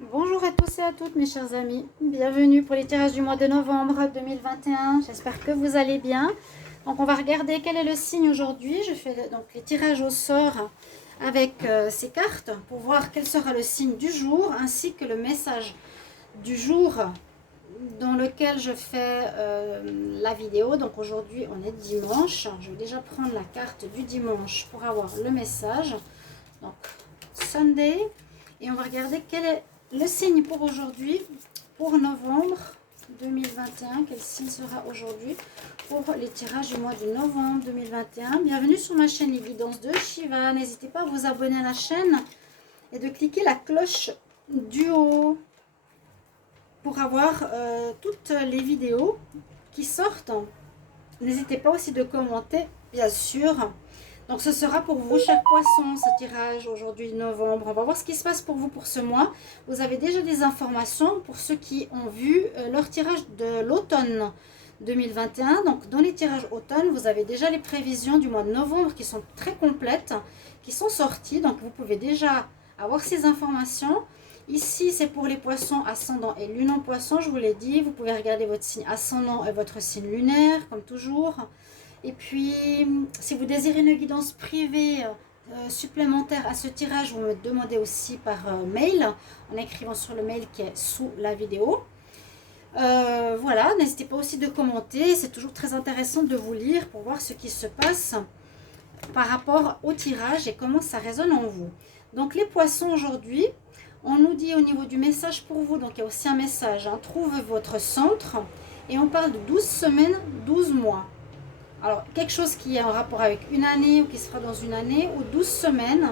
Bonjour à tous et à toutes mes chers amis, bienvenue pour les tirages du mois de novembre 2021, j'espère que vous allez bien. Donc on va regarder quel est le signe aujourd'hui, je fais donc les tirages au sort avec ces cartes pour voir quel sera le signe du jour ainsi que le message du jour dans lequel je fais la vidéo. Donc aujourd'hui on est dimanche, je vais déjà prendre la carte du dimanche pour avoir le message, donc Sunday, et on va regarder quel est le signe pour aujourd'hui, pour novembre 2021, quel signe sera aujourd'hui pour les tirages du mois de novembre 2021. Bienvenue sur ma chaîne Les Guidances de Shiva. N'hésitez pas à vous abonner à la chaîne et de cliquer la cloche du haut pour avoir toutes les vidéos qui sortent. N'hésitez pas aussi de commenter, bien sûr. Donc ce sera pour vous, chers poissons, ce tirage aujourd'hui novembre. On va voir ce qui se passe pour vous pour ce mois. Vous avez déjà des informations pour ceux qui ont vu leur tirage de l'automne 2021. Donc dans les tirages automne, vous avez déjà les prévisions du mois de novembre qui sont très complètes, qui sont sorties. Donc vous pouvez déjà avoir ces informations. Ici, c'est pour les poissons ascendant et lune en poisson, je vous l'ai dit. Vous pouvez regarder votre signe ascendant et votre signe lunaire, comme toujours. Et puis, si vous désirez une guidance privée supplémentaire à ce tirage, vous me demandez aussi par mail, en écrivant sur le mail qui est sous la vidéo. Voilà, n'hésitez pas aussi de commenter, c'est toujours très intéressant de vous lire pour voir ce qui se passe par rapport au tirage et comment ça résonne en vous. Donc les poissons aujourd'hui, on nous dit au niveau du message pour vous, donc il y a aussi un message, hein, trouve votre centre, et on parle de 12 semaines, 12 mois. Alors, quelque chose qui est en rapport avec une année ou qui sera dans une année ou 12 semaines,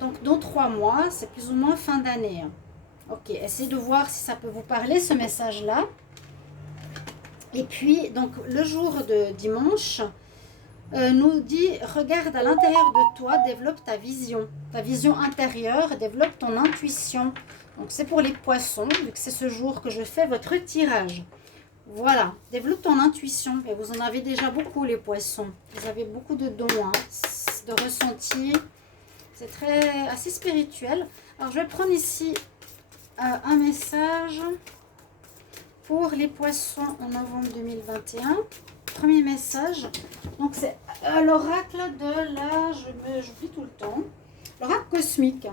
donc dans 3 mois, c'est plus ou moins fin d'année. Ok, essayez de voir si ça peut vous parler ce message-là. Et puis, donc le jour de dimanche nous dit, regarde à l'intérieur de toi, développe ta vision intérieure, développe ton intuition. Donc c'est pour les poissons, vu que c'est ce jour que je fais votre tirage. Voilà, développe ton intuition. Et vous en avez déjà beaucoup, les poissons. Vous avez beaucoup de dons, hein, de ressentis. C'est assez spirituel. Alors, je vais prendre ici un message pour les poissons en novembre 2021. Premier message. Donc, c'est l'oracle de la... J'oublie tout le temps. L'oracle cosmique.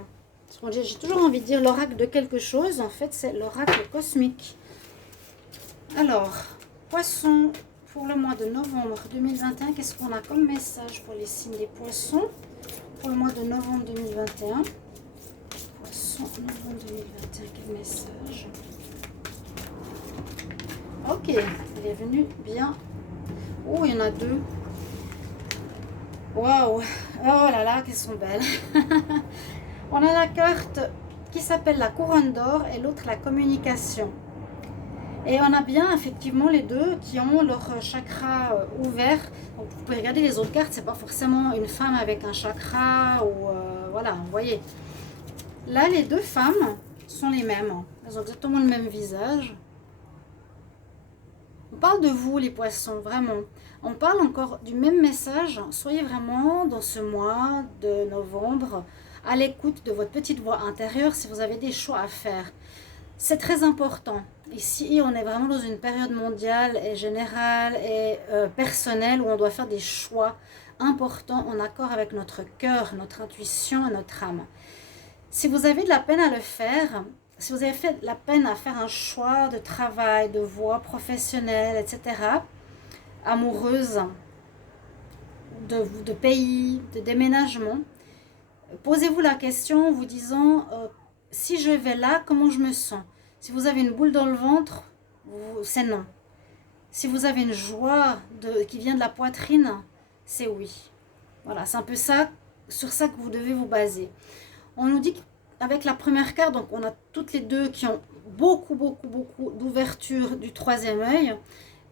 J'ai toujours envie de dire l'oracle de quelque chose. En fait, c'est l'oracle cosmique. Alors, poissons, pour le mois de novembre 2021, qu'est-ce qu'on a comme message pour les signes des poissons pour le mois de novembre 2021? Poissons, novembre 2021, quel message? Ok, il est venu bien. Oh, il y en a deux. Waouh! Oh là là, qu'elles sont belles! On a la carte qui s'appelle la couronne d'or et l'autre la communication. Et on a bien effectivement les deux qui ont leur chakra ouvert. Donc, vous pouvez regarder les autres cartes, c'est pas forcément une femme avec un chakra ou voilà, vous voyez. Là, les deux femmes sont les mêmes. Elles ont exactement le même visage. On parle de vous, les poissons, vraiment. On parle encore du même message. Soyez vraiment dans ce mois de novembre à l'écoute de votre petite voix intérieure si vous avez des choix à faire. C'est très important. Ici, on est vraiment dans une période mondiale et générale et personnelle où on doit faire des choix importants en accord avec notre cœur, notre intuition et notre âme. Si vous avez de la peine à le faire, si vous avez fait de la peine à faire un choix de travail, de voie professionnelle, etc., amoureuse, de pays, de déménagement, posez-vous la question en vous disant si je vais là, comment je me sens? Si vous avez une boule dans le ventre, c'est non. Si vous avez une joie qui vient de la poitrine, c'est oui. Voilà, c'est un peu ça, sur ça que vous devez vous baser. On nous dit qu'avec la première carte, donc on a toutes les deux qui ont beaucoup d'ouverture du troisième œil.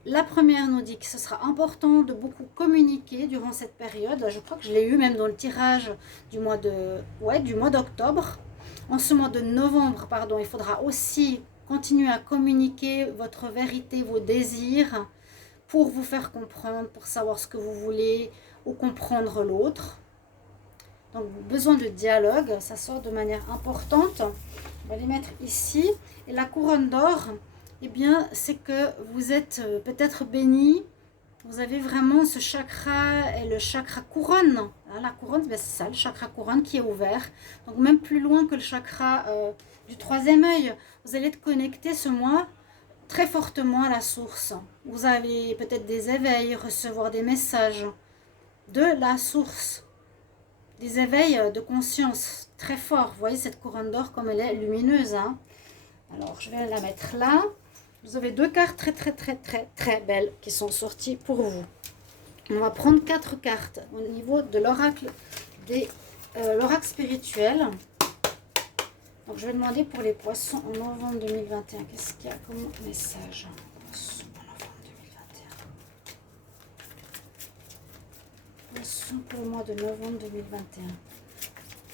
La première nous dit que ce sera important de beaucoup communiquer durant cette période. Je crois que je l'ai eu même dans le tirage du mois d'octobre. En ce mois de novembre, pardon, il faudra aussi continuer à communiquer votre vérité, vos désirs, pour vous faire comprendre, pour savoir ce que vous voulez ou comprendre l'autre. Donc, besoin de dialogue, ça sort de manière importante. va les mettre ici. Et la couronne d'or, eh bien, c'est que vous êtes peut-être béni. Vous avez vraiment ce chakra, et le chakra couronne. La couronne, ben c'est ça, le chakra couronne qui est ouvert. Donc même plus loin que le chakra du troisième œil, vous allez être connecté ce mois très fortement à la source. Vous allez peut-être des éveils, recevoir des messages de la source. Des éveils de conscience très forts. Vous voyez cette couronne d'or comme elle est lumineuse. Hein. Alors je vais la mettre là. Vous avez deux cartes très belles qui sont sorties pour vous. On va prendre 4 cartes au niveau de l'oracle l'oracle spirituel. Donc je vais demander pour les poissons en novembre 2021. Qu'est-ce qu'il y a comme message? Poissons en novembre 2021. Poissons pour le mois de novembre 2021.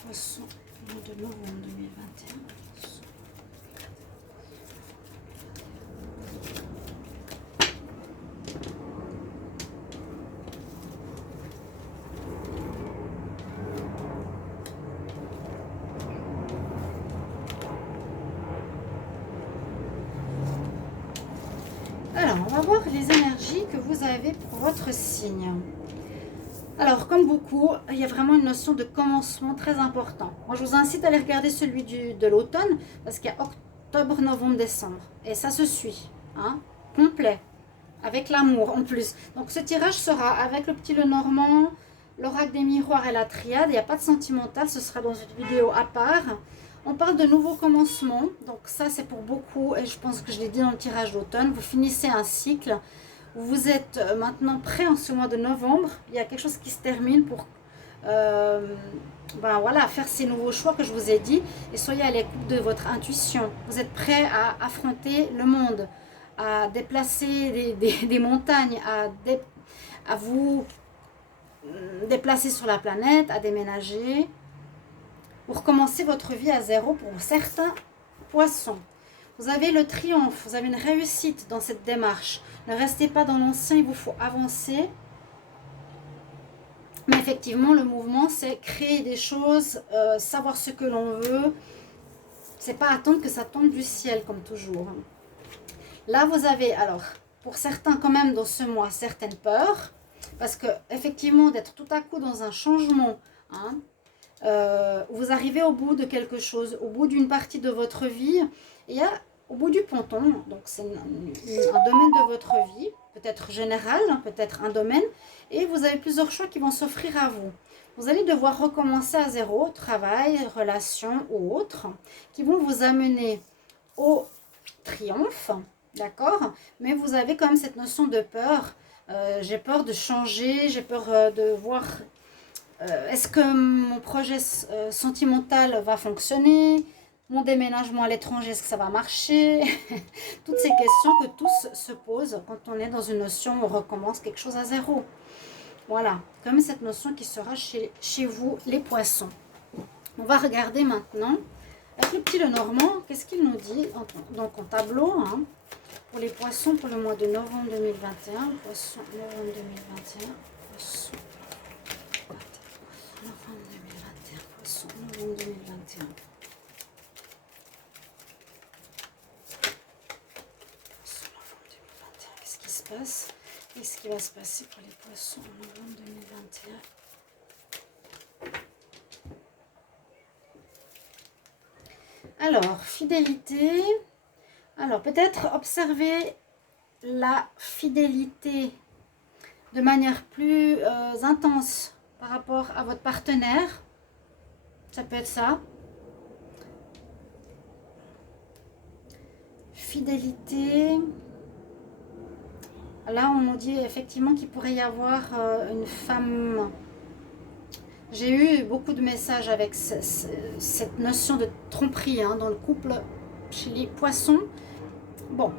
Poissons au mois de novembre 2021. Alors, on va voir les énergies que vous avez pour votre signe. Alors, comme beaucoup, il y a vraiment une notion de commencement très important. Moi, je vous incite à aller regarder celui de l'automne, parce qu'il y a octobre, novembre, décembre. Et ça se suit, hein, complet, avec l'amour en plus. Donc, ce tirage sera avec le petit Lenormand, l'oracle des miroirs et la triade. Il n'y a pas de sentimental, ce sera dans une vidéo à part. On parle de nouveaux commencements, donc ça c'est pour beaucoup, et je pense que je l'ai dit dans le tirage d'automne. Vous finissez un cycle, vous êtes maintenant prêt en ce mois de novembre, il y a quelque chose qui se termine pour ben voilà, faire ces nouveaux choix que je vous ai dit, et soyez à l'écoute de votre intuition. Vous êtes prêt à affronter le monde, à déplacer des montagnes, à vous déplacer sur la planète, à déménager. Vous recommencez votre vie à zéro pour certains poissons. Vous avez le triomphe, vous avez une réussite dans cette démarche. Ne restez pas dans l'ancien, il vous faut avancer. Mais effectivement, le mouvement, c'est créer des choses, savoir ce que l'on veut. C'est pas attendre que ça tombe du ciel, comme toujours. Là, vous avez, alors, pour certains quand même dans ce mois, certaines peurs. Parce que, effectivement, d'être tout à coup dans un changement, hein, vous arrivez au bout de quelque chose, au bout d'une partie de votre vie, et il y a au bout du ponton, donc c'est un domaine de votre vie, peut-être général, peut-être un domaine, et vous avez plusieurs choix qui vont s'offrir à vous. Vous allez devoir recommencer à zéro, travail, relations ou autres, qui vont vous amener au triomphe, d'accord? Mais vous avez quand même cette notion de peur, j'ai peur de changer, j'ai peur de voir... est-ce que mon projet sentimental va fonctionner? Mon déménagement à l'étranger, est-ce que ça va marcher? Toutes ces questions que tous se posent quand on est dans une notion où on recommence quelque chose à zéro. Voilà, comme cette notion qui sera chez vous, les poissons. On va regarder maintenant, avec le petit Lenormand, qu'est-ce qu'il nous dit donc en tableau, hein, pour les poissons pour le mois de novembre 2021. Poissons novembre 2021, poissons. Novembre 2021, poisson, novembre 2021. Poisson, novembre 2021. Qu'est-ce qui se passe? Qu'est-ce qui va se passer pour les poissons en novembre 2021? Alors, fidélité. Alors, peut-être observer la fidélité de manière plus intense par rapport à votre partenaire, ça peut être ça. Fidélité. Là, on nous dit effectivement qu'il pourrait y avoir une femme. J'ai eu beaucoup de messages avec cette notion de tromperie hein, dans le couple chez les poissons. Bon,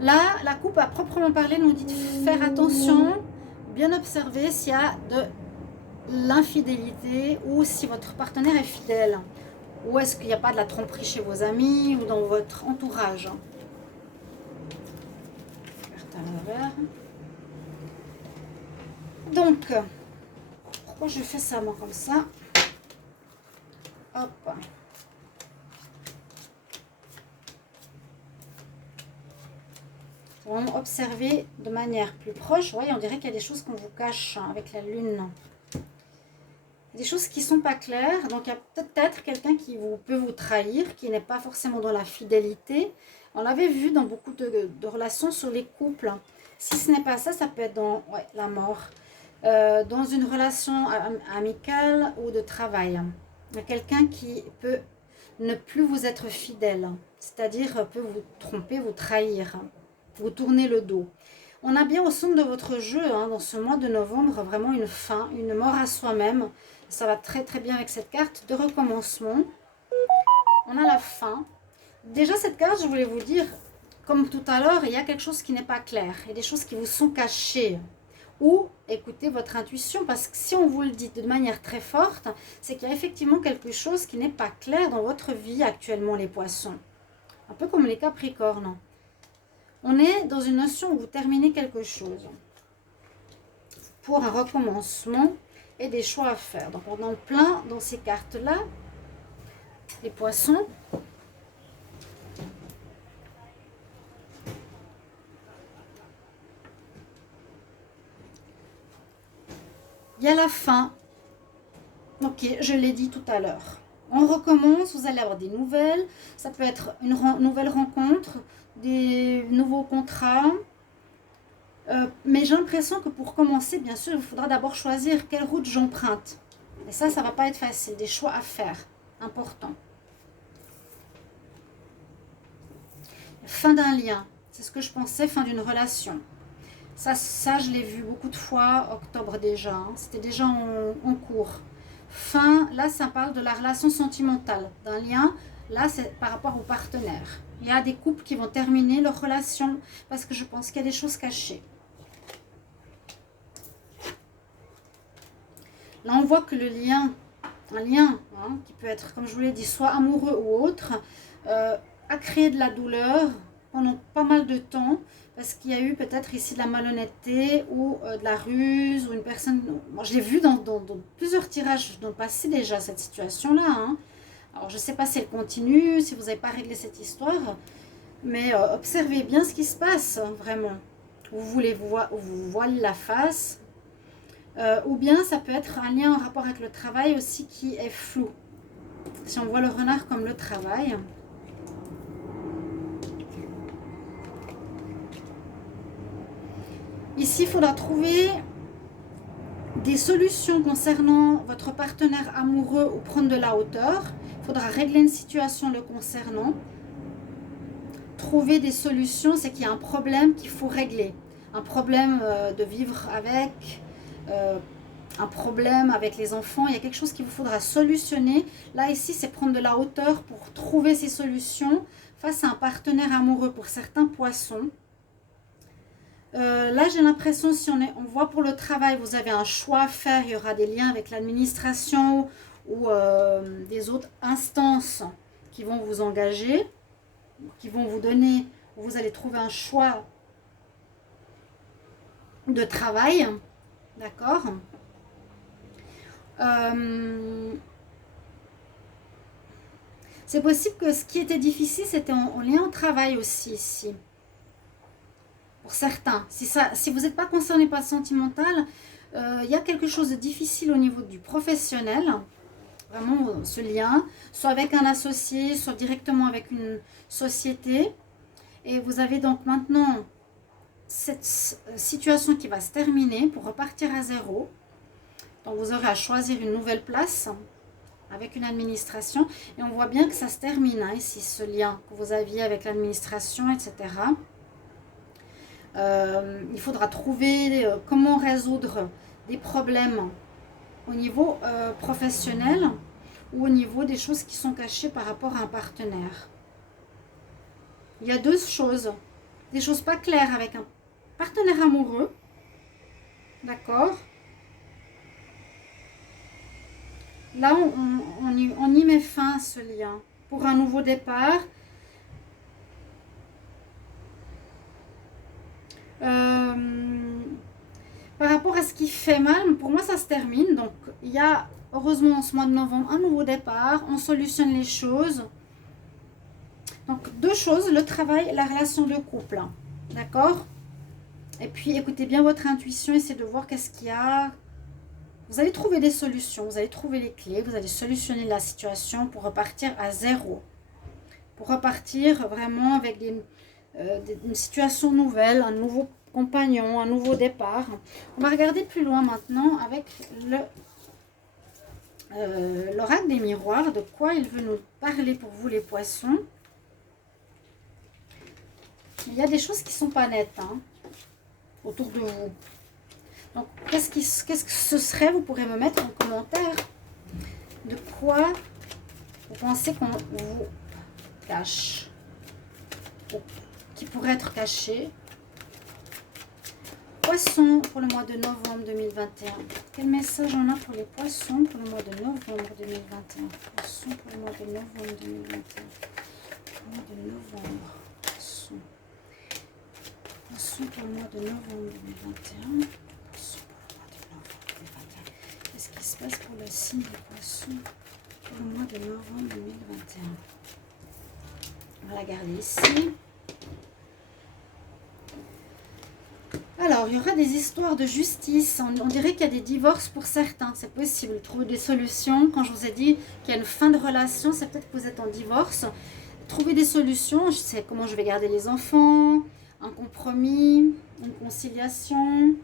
là, la coupe à proprement parler nous dit de faire attention, bien observer s'il y a de l'infidélité ou si votre partenaire est fidèle, ou est-ce qu'il n'y a pas de la tromperie chez vos amis ou dans votre entourage. Carte à l'envers. Donc, pourquoi je fais ça moi comme ça? Hop. Vraiment observer de manière plus proche. Vous voyez, on dirait qu'il y a des choses qu'on vous cache avec la lune. Des choses qui ne sont pas claires. Donc, il y a peut-être quelqu'un qui peut vous trahir, qui n'est pas forcément dans la fidélité. On l'avait vu dans beaucoup de relations sur les couples. Si ce n'est pas ça, ça peut être dans la mort. Dans une relation amicale ou de travail. Il y a quelqu'un qui peut ne plus vous être fidèle. C'est-à-dire peut vous tromper, vous trahir, vous tourner le dos. On a bien au centre de votre jeu, dans ce mois de novembre, vraiment une fin, une mort à soi-même. Ça va très très bien avec cette carte de recommencement. On a la fin. Déjà cette carte, je voulais vous dire, comme tout à l'heure, il y a quelque chose qui n'est pas clair. Il y a des choses qui vous sont cachées. Ou écoutez votre intuition, parce que si on vous le dit de manière très forte, c'est qu'il y a effectivement quelque chose qui n'est pas clair dans votre vie actuellement, les poissons. Un peu comme les capricornes. On est dans une notion où vous terminez quelque chose pour un recommencement et des choix à faire. Donc on est en plein dans ces cartes-là, les poissons. Il y a la fin. Ok, je l'ai dit tout à l'heure. On recommence, vous allez avoir des nouvelles. Ça peut être une nouvelle rencontre, des nouveaux contrats. Mais j'ai l'impression que pour commencer, bien sûr, il faudra d'abord choisir quelle route j'emprunte. Et ça ne va pas être facile. Des choix à faire, importants. Fin d'un lien, c'est ce que je pensais, fin d'une relation. Ça je l'ai vu beaucoup de fois, octobre déjà. C'était déjà en cours. Fin, là, ça parle de la relation sentimentale, d'un lien. Là, c'est par rapport au partenaire. Il y a des couples qui vont terminer leur relation parce que je pense qu'il y a des choses cachées. Là, on voit que le lien, un lien qui peut être, comme je vous l'ai dit, soit amoureux ou autre, a créé de la douleur pendant pas mal de temps parce qu'il y a eu peut-être ici de la malhonnêteté ou de la ruse ou une personne... Bon, je l'ai vu dans plusieurs tirages dans le passé déjà, cette situation-là. Alors, je ne sais pas si elle continue, si vous n'avez pas réglé cette histoire, mais observez bien ce qui se passe, vraiment. Vous voulez vous voiler la face, ou bien ça peut être un lien en rapport avec le travail aussi qui est flou. Si on voit le renard comme le travail... Ici, il faudra trouver des solutions concernant votre partenaire amoureux ou prendre de la hauteur. Il faudra régler une situation le concernant. Trouver des solutions, c'est qu'il y a un problème qu'il faut régler. Un problème de vivre avec, un problème avec les enfants. Il y a quelque chose qu'il vous faudra solutionner. Là, ici, c'est prendre de la hauteur pour trouver ces solutions face à un partenaire amoureux pour certains poissons. Là, j'ai l'impression, si on voit pour le travail, vous avez un choix à faire, il y aura des liens avec l'administration ou des autres instances qui vont vous engager, qui vont vous donner, vous allez trouver un choix de travail, d'accord ? C'est possible que ce qui était difficile, c'était en lien au travail aussi ici. Pour certains, si vous n'êtes pas concerné par le sentimental, il y a quelque chose de difficile au niveau du professionnel, vraiment ce lien, soit avec un associé, soit directement avec une société. Et vous avez donc maintenant cette situation qui va se terminer pour repartir à zéro. Donc vous aurez à choisir une nouvelle place avec une administration. Et on voit bien que ça se termine ici, ce lien que vous aviez avec l'administration, etc. Il faudra trouver comment résoudre des problèmes au niveau professionnel ou au niveau des choses qui sont cachées par rapport à un partenaire. Il y a deux choses. Des choses pas claires avec un partenaire amoureux. D'accord ? Là, on y met fin à ce lien pour un nouveau départ. Par rapport à ce qui fait mal, pour moi ça se termine. Donc il y a heureusement en ce mois de novembre un nouveau départ, on solutionne les choses. Donc deux choses, le travail et la relation de couple. D'accord? Et puis, écoutez bien votre intuition, essayez de voir qu'est-ce qu'il y a. Vous allez trouver des solutions, vous allez trouver les clés, vous allez solutionner la situation pour repartir à zéro. Pour repartir vraiment avec une situation nouvelle, un nouveau compagnon, un nouveau départ. On va regarder plus loin maintenant avec l'oracle des miroirs, de quoi il veut nous parler pour vous les poissons. Il y a des choses qui ne sont pas nettes hein, autour de vous. Donc, qu'est-ce que ce serait? Vous pourrez me mettre en commentaire de quoi vous pensez qu'on vous cache, ou qui pourrait être caché. Poissons pour le mois de novembre 2021. Quel message on a pour les poissons pour le mois de novembre 2021? Poissons pour le mois de novembre 2021. Le mois de novembre. Poissons. Poissons pour le mois de novembre 2021. Poissons pour le mois de novembre 2021. Qu'est-ce qui se passe pour le signe des poissons pour le mois de novembre 2021? On va la garder ici. Alors, il y aura des histoires de justice. On dirait qu'il y a des divorces pour certains. C'est possible. Trouver des solutions. Quand je vous ai dit qu'il y a une fin de relation, c'est peut-être que vous êtes en divorce. Trouver des solutions. Je sais comment je vais garder les enfants. Un compromis. Une conciliation.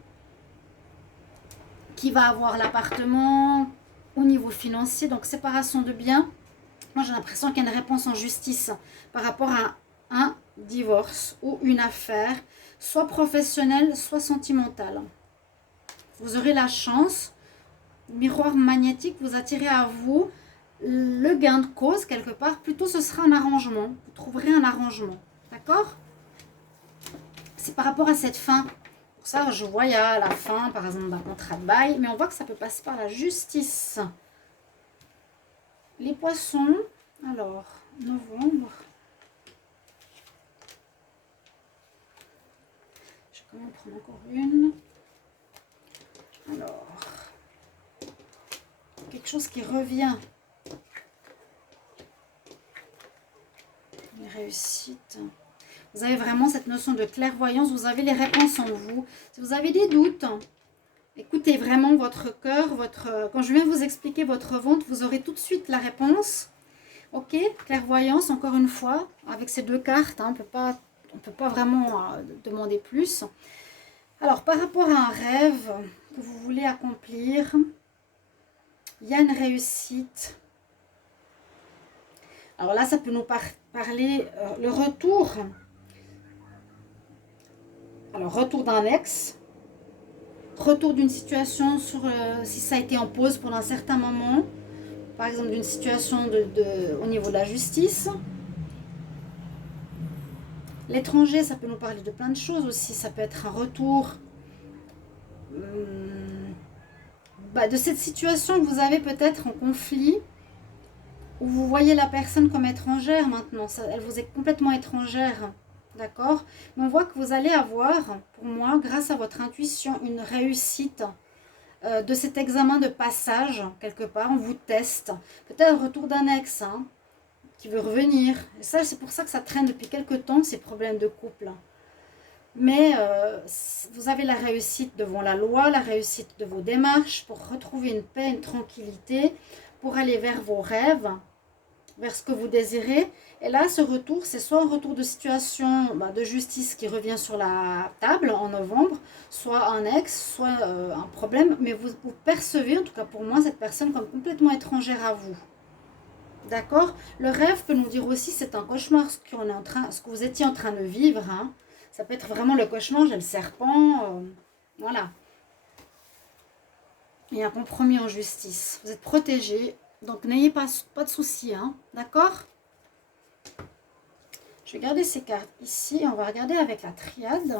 Qui va avoir l'appartement au niveau financier. Donc, séparation de biens. Moi, j'ai l'impression qu'il y a une réponse en justice par rapport à un divorce ou une affaire, soit professionnelle, soit sentimentale. Vous aurez la chance, miroir magnétique, vous attirez à vous le gain de cause quelque part. Plutôt, ce sera un arrangement. Vous trouverez un arrangement. D'accord? C'est par rapport à cette fin. Pour ça, je vois, il y a la fin, par exemple, d'un contrat de bail. Mais on voit que ça peut passer par la justice. Les poissons, alors, novembre. Je vais quand même prendre encore une. Alors, quelque chose qui revient. Les réussites. Vous avez vraiment cette notion de clairvoyance. Vous avez les réponses en vous. Si vous avez des doutes, écoutez vraiment votre cœur. Quand je viens vous expliquer votre ventre, vous aurez tout de suite la réponse. Ok, clairvoyance, encore une fois, avec ces deux cartes, hein, on peut pas vraiment demander plus. Alors, par rapport à un rêve que vous voulez accomplir, il y a une réussite. Alors là, ça peut nous parler le retour. Alors, retour d'un ex, retour d'une situation si ça a été en pause pendant un certain moment. Par exemple, d'une situation au niveau de la justice. L'étranger, ça peut nous parler de plein de choses aussi. Ça peut être un retour de cette situation que vous avez peut-être en conflit, où vous voyez la personne comme étrangère maintenant. Elle vous est complètement étrangère. D'accord? Mais on voit que vous allez avoir, pour moi, grâce à votre intuition, une réussite de cet examen de passage, quelque part. On vous teste. Peut-être le retour d'un ex, hein, qui veut revenir. Et ça, c'est pour ça que ça traîne depuis quelques temps, ces problèmes de couple. Mais vous avez la réussite devant la loi, la réussite de vos démarches pour retrouver une paix, une tranquillité, pour aller vers vos rêves, vers ce que vous désirez. Et là, ce retour, c'est soit un retour de situation de justice qui revient sur la table en novembre, soit un ex, soit un problème. Mais vous percevez, en tout cas pour moi, cette personne comme complètement étrangère à vous. D'accord? Le rêve peut nous dire aussi c'est un cauchemar, ce que vous étiez en train de vivre. Hein. Ça peut être vraiment le cauchemar, j'ai le serpent. Voilà. Il y a un compromis en justice. Vous êtes protégés. Donc n'ayez pas de soucis. Hein. D'accord? Je vais garder ces cartes ici. On va regarder avec la triade.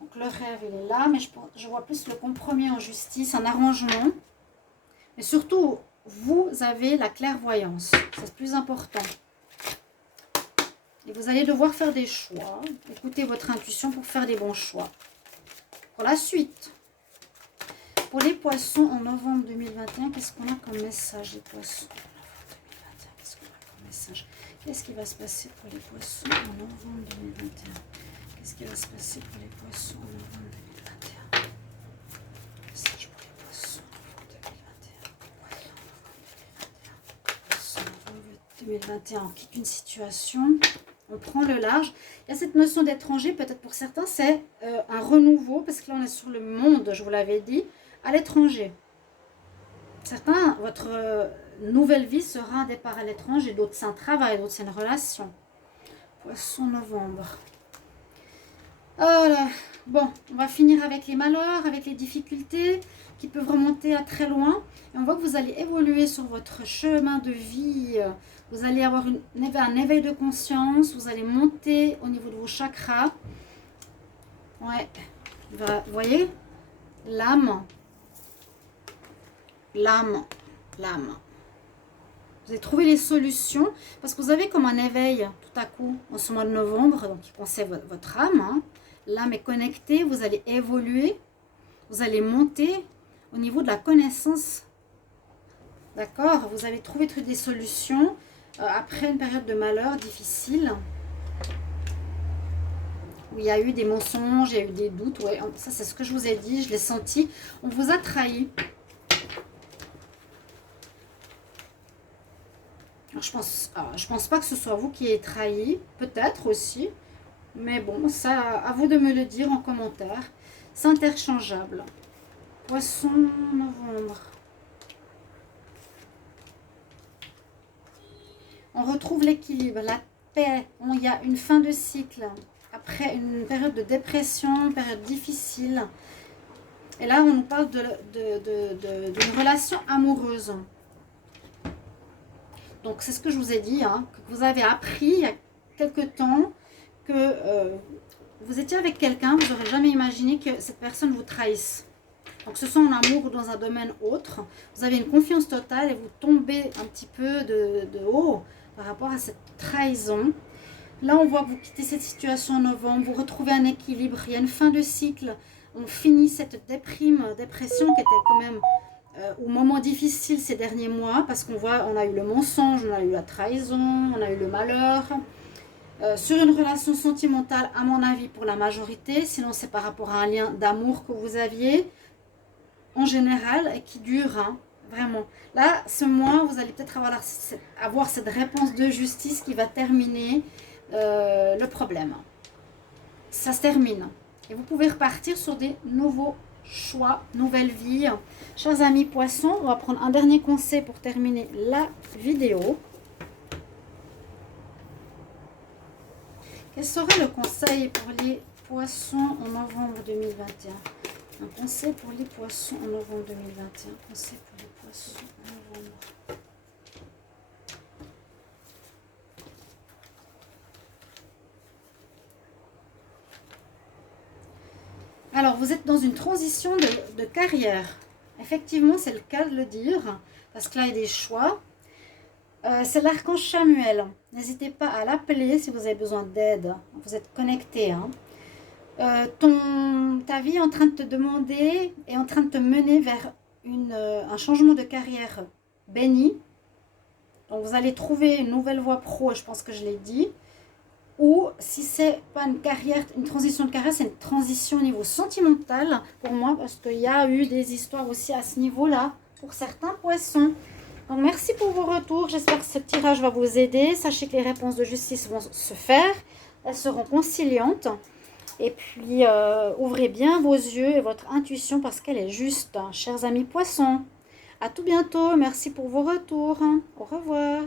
Donc le rêve, il est là. Mais je vois plus le compromis en justice, un arrangement. Mais surtout, vous avez la clairvoyance. C'est le plus important. Et vous allez devoir faire des choix. Écoutez votre intuition pour faire des bons choix. Pour la suite. Pour les poissons en novembre 2021, qu'est-ce qu'on a comme message, les poissons en novembre 2021, qu'est-ce qu'on a comme message? Qu'est-ce qui va se passer pour les poissons en novembre 2021? Qu'est-ce qui va se passer pour les poissons en novembre 2021? Message pour les poissons en novembre 2021. 2021, on quitte une situation, on prend le large. Il y a cette notion d'étranger, peut-être pour certains, c'est un renouveau, parce que là on est sur le monde, je vous l'avais dit, à l'étranger. Certains, votre nouvelle vie sera un départ à l'étranger, d'autres c'est un travail, d'autres c'est une relation. Poisson novembre. Voilà. Bon, on va finir avec les malheurs, avec les difficultés qui peuvent remonter à très loin. Et on voit que vous allez évoluer sur votre chemin de vie. Vous allez avoir un éveil de conscience. Vous allez monter au niveau de vos chakras. Ouais. Vous voyez? L'âme. L'âme. L'âme. Vous allez trouver les solutions. Parce que vous avez comme un éveil tout à coup en ce mois de novembre. Donc, qui concerne votre âme. Hein. L'âme est connectée. Vous allez évoluer. Vous allez monter au niveau de la connaissance. D'accord? Vous allez trouver des solutions après une période de malheur difficile. Où il y a eu des mensonges, il y a eu des doutes. Ouais, ça, c'est ce que je vous ai dit. Je l'ai senti. On vous a trahi. Alors, je pense pas que ce soit vous qui ayez trahi. Peut-être aussi. Mais bon, ça, à vous de me le dire en commentaire. C'est interchangeable. Poisson novembre. On retrouve l'équilibre, la paix. Il y a une fin de cycle. Après une période de dépression, une période difficile. Et là, on nous parle d'une relation amoureuse. Donc, c'est ce que je vous ai dit, hein, que vous avez appris il y a quelque temps que vous étiez avec quelqu'un, vous n'aurez jamais imaginé que cette personne vous trahisse. Donc, ce soit en amour ou dans un domaine autre, vous avez une confiance totale et vous tombez un petit peu de haut par rapport à cette trahison. Là, on voit que vous quittez cette situation en novembre, vous retrouvez un équilibre, il y a une fin de cycle, on finit cette dépression qui était quand même au moment difficile ces derniers mois, parce qu'on voit, on a eu le mensonge, on a eu la trahison, on a eu le malheur. Sur une relation sentimentale, à mon avis, pour la majorité, sinon c'est par rapport à un lien d'amour que vous aviez, en général, et qui dure, hein, vraiment. Là, ce mois, vous allez peut-être avoir cette réponse de justice qui va terminer le problème. Ça se termine. Et vous pouvez repartir sur des nouveaux choix, nouvelle vie. Chers amis poissons, on va prendre un dernier conseil pour terminer la vidéo. Quel serait le conseil pour les poissons en novembre 2021? Un conseil pour les poissons en novembre 2021. Conseil pour les poissons en novembre. Alors, vous êtes dans une transition de carrière. Effectivement, c'est le cas de le dire, parce que là, il y a des choix. C'est l'archange Chamuel. N'hésitez pas à l'appeler si vous avez besoin d'aide. Vous êtes connecté. Hein. Ta vie est en train de te demander, est en train de te mener vers un changement de carrière béni. Donc, vous allez trouver une nouvelle voie pro, je pense que je l'ai dit. Ou si c'est pas une carrière, une transition de carrière, c'est une transition au niveau sentimental pour moi, parce qu'il y a eu des histoires aussi à ce niveau-là pour certains poissons. Donc merci pour vos retours, j'espère que ce tirage va vous aider. Sachez que les réponses de justice vont se faire, elles seront conciliantes. Et puis ouvrez bien vos yeux et votre intuition parce qu'elle est juste, hein, chers amis poissons. À tout bientôt, merci pour vos retours, au revoir.